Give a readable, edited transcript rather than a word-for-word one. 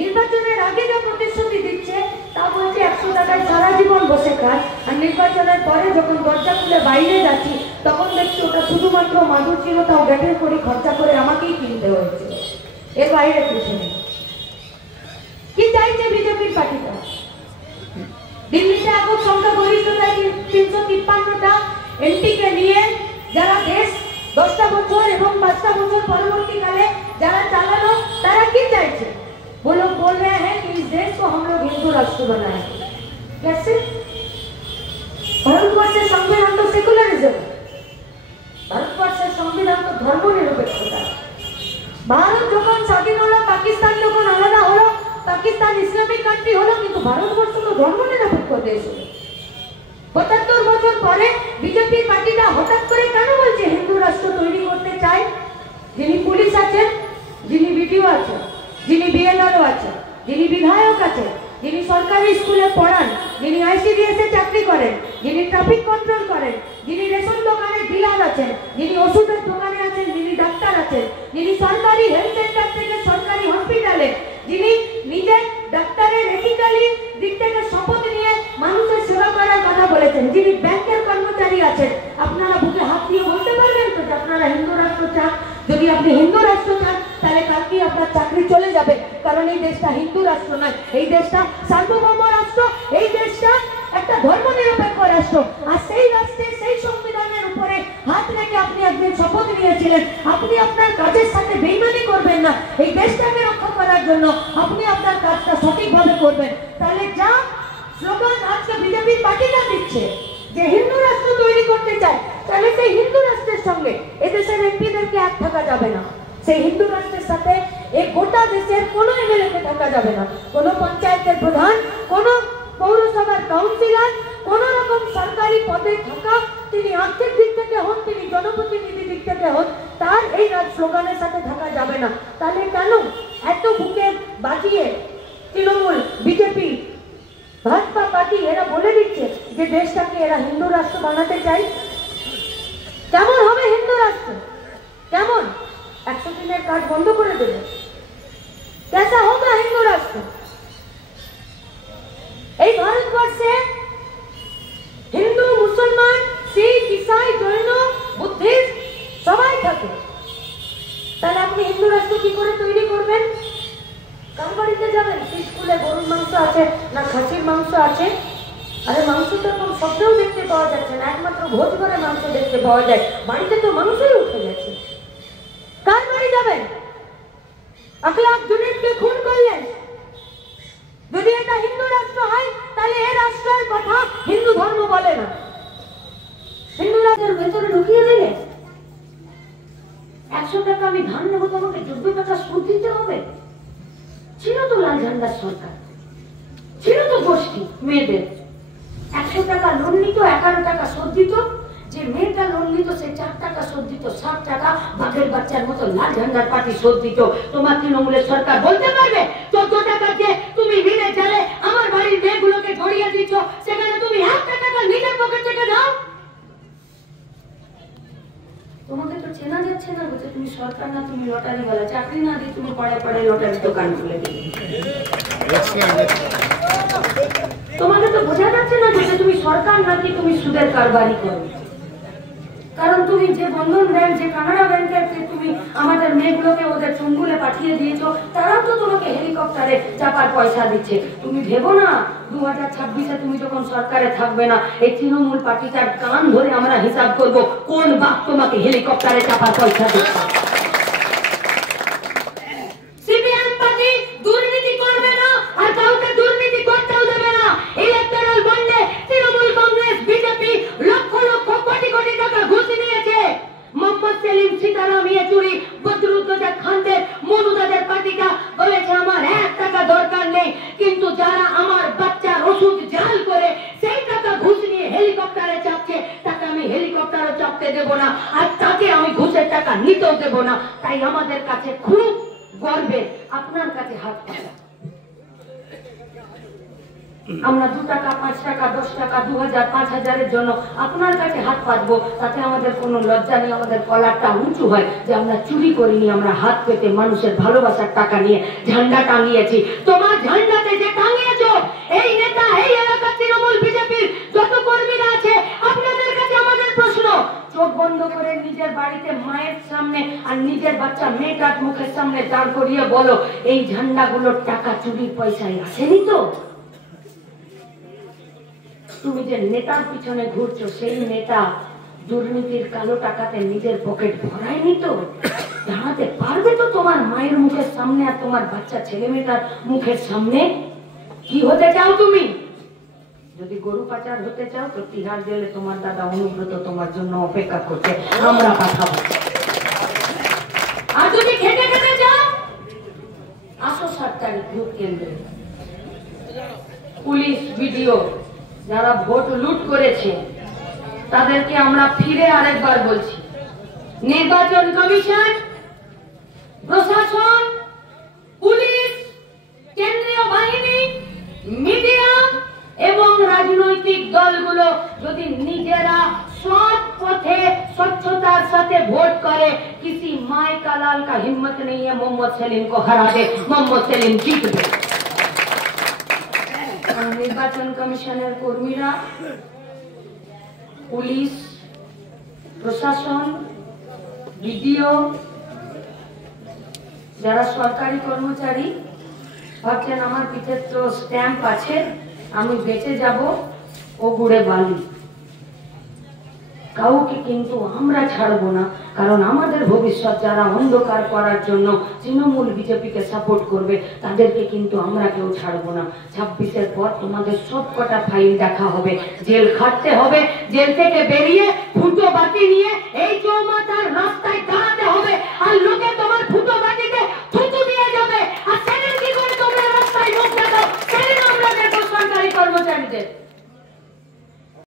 নির্বাচনের আগে যা প্রতিশ্রুতি দিচ্ছে তা বলছে 100 টাকায় সারা জীবন বসে খান, আর নির্বাচনের পরে যখন দরজা খুলে বাইরে যাচ্ছি তখন দেখছি ওটা শুধুমাত্র মাদুর ছিল, তাও গ্যাটের করে খরচা করে আমাকেই কিনতে হয়েছে। এর বাইরে কিছু নেই। কি চাইছে বিজেপির পার্টিটা? দিল্লিতে এখন সংখ্যাগরিষ্ঠতায় 353টা এমপিকে নিয়ে যারা দেশ 10টা বছর এবং 5টা বছর পরবর্তীকালে যারা चालानो, तारा क्या चाहते? वो लोग बोल रहे हैं कि इस देश को हम लोग हिंदू राष्ट्र बनाएंगे। कैसे? भारतवर्षের সংবিধান तो सेकुलरिज्म, भारतवर्षের সংবিধান तो ধর্মনিরপেক্ষতা। भारत যখন স্বাধীন হলো, পাকিস্তান যখন আলাদা হলো, পাকিস্তান ইসলামিক কান্ট্রি হলো, কিন্তু ভারতবর্ষ তো ধর্মনিরপেক্ষ দেশ হলো। ৭৫ বছর পরে বিজেপি পার্টিটা হঠাৎ করে কেন বলছে হিন্দু রাষ্ট্র তৈরি করতে চায়? যিনি পুলিশ আছেন, যিনি বিডিও আছেন, যিনি বিএলআরও আছেন, যিনি বিধায়ক আছেন, যিনি সরকারি স্কুলে পড়ান, যিনি আইসিডিএস এ চাকরি করেন, যিনি ট্রাফিক কন্ট্রোল করেন, যিনি রেশন দোকানে ডিলার আছেন, যিনি ওষুধের দোকানে আছেন, যিনি ডাক্তার আছেন, যিনি সরকারি হেলথ সেন্টার থেকে সরকারি হসপিটালে, যিনি নিজে ডাক্তারের এথিক্যালি দিক থেকে শপথ নিয়ে মানুষের সেবা করার কথা বলেছেন, যিনি ব্যাংকের কর্মচারী আছেন, আপনারা বুকে হাত দিয়ে বলতে পারবেন তো যে আপনারা হিন্দু রাষ্ট্র চান? যদি আপনি হিন্দু রাষ্ট্র চান তাহলে কালকে আপনার চাকরি চলে যাবে, কারণ এই দেশটা হিন্দু রাষ্ট্র নয়, এই দেশটা সার্বভৌম রাষ্ট্র, এই দেশটা একটা ধর্মনিরপেক্ষ রাষ্ট্র। আর সেই রাষ্ট্রে সেই সংবিধানের উপরে হাত রেখে আপনি একদিন শপথ নিয়েছিলেন আপনি আপনার কাজের সাথে বেইমানি করবেন না, এই দেশটাকে রক্ষা করার জন্য আপনি আপনার কাজটা সঠিকভাবে করবেন। তাহলে যা স্লোগান আজকে বিজেপি পার্টিটা দিচ্ছে যে হিন্দু রাষ্ট্র তৈরি করতে চায়, তাহলে সেই হিন্দু রাষ্ট্রের সঙ্গে এদেশের এমপিদেরকে এক থাকা যাবে না, সেই হিন্দু রাষ্ট্রের সাথে এই গোটা দেশের কোনো এমএলএকে থাকা যাবে না, কোনো পঞ্চায়েতের প্রধান, কোনো পৌরসভার কাউন্সিলর, কোন রকম সরকারি পদে থাকা, তিনি আর্থিক দিক থেকে হন, তিনি জনপ্রতিনিধি দিক থেকে হন, তার এই স্লোগানের সাথে থাকা যাবে না। তাহলে কেন এত বুকে বাজিয়ে তৃণমূল, বিজেপি, ভাজপা পার্টি এরা বলে দিচ্ছে যে দেশটাকে এরা হিন্দু রাষ্ট্র বানাতে চাই? কেমন হবে হিন্দু রাষ্ট্র? কেমন 100 দিনের কাজ বন্ধ করে দেবে? कैसा होगा हिंदू राष्ट्र? এই ভারতবর্ষে হিন্দু, মুসলমান, শিখ, ইসাই, জৈন, বুদ্ধিস্ট সবাই থাকে, তাহলে আপনি হিন্দু রাষ্ট্র কি করে তৈরি করবেন? কার বাড়িতে যাবেন? স্কুলে গরুর মাংস আছে না খাসির মাংস আছে? আরে মাংস তো এখন সবটাও দেখতে পাওয়া যাচ্ছে না, একমাত্র ভোজ করে মাংস দেখতে পাওয়া যায়, বাড়িতে তো মাংসই উঠে গেছে। কার বাড়ি যাবেন? আখলাক জুনিয়রকে খুন করলেন, যদি এটা হিন্দু রাষ্ট্র হয় তাহলে এই রাষ্ট্রের কথা হিন্দু ধর্ম বলে না। হিন্দু রাষ্ট্রের ভেতরে ঢুকিয়ে দিলে 100 টাকা আমি ধান নেবো, তোমাকে 14 টাকা সুদ দিতে হবে। ছিল তো লাল ঝান্ডার সরকার, ছিল তো গোষ্ঠী মেয়েদের 100 টাকা লোন নিত, 11 টাকা সুদ দিত, যে মেয়েটা লোন নিত সে 4 টাকা সুদ দিত, 7 টাকা বাঘের বাচ্চার মতো লাল ঝান্ডার পার্টি সুদ দিত। তোমার তৃণমূলের সরকার বলতে পারবে 14 টাকা যে তুমি মিলে চলে আমার বাড়ির মেয়েগুলোকে জড়িয়ে দিচ্ছ, সেখানে তুমি 1 টাকা নিজের পকেট থেকে দাও? তোমাকে তো চেনা যাচ্ছে না, বুঝে তুমি সরকার না, তুমি লটারি वाला, চাকরি না দিয়ে তুমি পড়ে পড়ে লটারি দোকান খুলে দিলে। তোমাকে তো বোঝা যাচ্ছে না যে তুমি সরকার নাকি তুমি সুদের কারবারি করো, কারণ তুমি যে বন্ধন ব্যাংক, যে কানাডা ব্যাংকের তুমি আমাদের মেয়েগুলোকে ওদের চুঙ্গুলে পাঠিয়ে দিয়েছো, তারাও তো তোমাকে হেলিকপ্টারে চাপার পয়সা দিচ্ছে। তুমি ভেবো না 2026-এ তুমি যখন সরকারে থাকবে না, এই তৃণমূল পার্টিটার কান ধরে আমরা হিসাব করব কোন বাপ তোমাকে হেলিকপ্টারে চাপার পয়সা দিচ্ছে। সিপিএম পার্টি দুর্নীতি করবে না, আর কাউকে দুর্নীতি করতেও দেবে না। ইলেকটরাল বন্ডে তৃণমূল, কংগ্রেস, বিজেপি লক্ষ লক্ষ কোটি কোটি টাকা ঘুষ নিয়েছে। মোহাম্মদ সেলিম, সীতারাম ইয়েচুরি, বদরুদ্দোজা খানদের, মনুদাদের পার্টিটা বলেছে আমার 1 টাকা দরকার নেই, কিন্তু যারা আমার বাচ্চার ওষুধ জাল করে সেই টাকা ঘুষ নিয়ে হেলিকপ্টারে চাপছে, তাকে আমি হেলিকপ্টারে চাপতে দেব না, আর তাকে আমি ঘুষের টাকা নিতেও দেব না। তাই আমাদের কাছে খুব গর্বের, আপনার কাছে হাত পাতা। আমরা 2 টাকা 5 টাকা 10 টাকা 2000 5000-এর জন্য আপনার কাছে হাত পাতবো, তাতে আমাদের কোনো লজ্জা নেই। আমাদের কলারটা উঁচু হয় যে আমরা চুরি করিনি, আমরা হাত পেতে মানুষের ভালোবাসার টাকা নিয়ে ঝান্ডা টাঙিয়েছি। তোমার ঝান্ডাতে যে টাঙিয়েছো এই নেতা, এই এলাকার তৃণমূল বিজেপির যত কর্মীরা আছে, আপনাদের কাছে আমাদের প্রশ্ন, চোখ বন্ধ করে নিজের বাড়িতে মায়ের সামনে আর নিজের বাচ্চা মেয়েটার মুখের সামনে দাঁড় করিয়ে বলো, এই ঝান্ডাগুলোর টাকা চুরির পয়সায় আসেনি তো? তুমি যে নেতার পিছনে ঘুরছো, সেই নেতা দুর্নীতির কালো টাকাতে নিজের পকেট ভরায়নি তো? দাঁড়াতে পারবে তো তোমার মায়ের মুখের সামনে আর তোমার বাচ্চা ছেলে মেয়েটার মুখের সামনে? কি হতে চাও তুমি? যদি গরু পাচার হতে চাও তো তিহার জেলে তোমার দাদা অনুব্রত তোমার জন্য অপেক্ষা করছে, আমরা পাঠাবো। আর যদি খেতে খেতে যাও, আসো 7 তারিখ ভোট কেন্দ্রে। পুলিশ ভিডিও যারা ভোট লুট করেছে তাদেরকে আমরা ফিরে আরেকবার বলছি, নির্বাচন কমিশন, প্রশাসন, পুলিশ, কেন্দ্রীয় বাহিনী, মিডিয়া এবং রাজনৈতিক দলগুলো যদি নিজেরা সৎ পথে स्वच्छतार साथे वोट करे, किसी माई का लाल का हिम्मत नहीं है मोहम्मद सलीम को हरा दे, मोहम्मद सलीम जीत दे। निर्वाचन कमिशनर कर्मीरा, पुलिस, प्रशासन, ভিডিও, যারা সরকারি কর্মচারী ভাবছেন আমার পিঠে তো স্ট্যাম্প আছে, আমি বেঁচে যাব, ও গুড়ে বালি। কাউকে কিন্তু আমরা ছাড়বো না, কারণ আমাদের ভবিষ্যৎ যারা অন্ধকার করার জন্য তৃণমূল বিজেপিকে সাপোর্ট করবে তাদেরকে কিন্তু আমরা কেউ ছাড়বো না। 26-এর পর তোমাদের সব কটা ফাইল দেখা হবে, জেল খাটতে হবে, জেল থেকে বেরিয়ে ফুটো বাতি নিয়ে এই চৌমাথার রাস্তায় দাঁড়াতে হবে, আর লোকে তোমার ফুটো বাতিতে থুতু দিয়ে যাবে। আর সেদিন কি করে তোমরা রাস্তায় মুখ দেখাও, সেদিন আমরা দেখবো সরকারি কর্মচারীদের।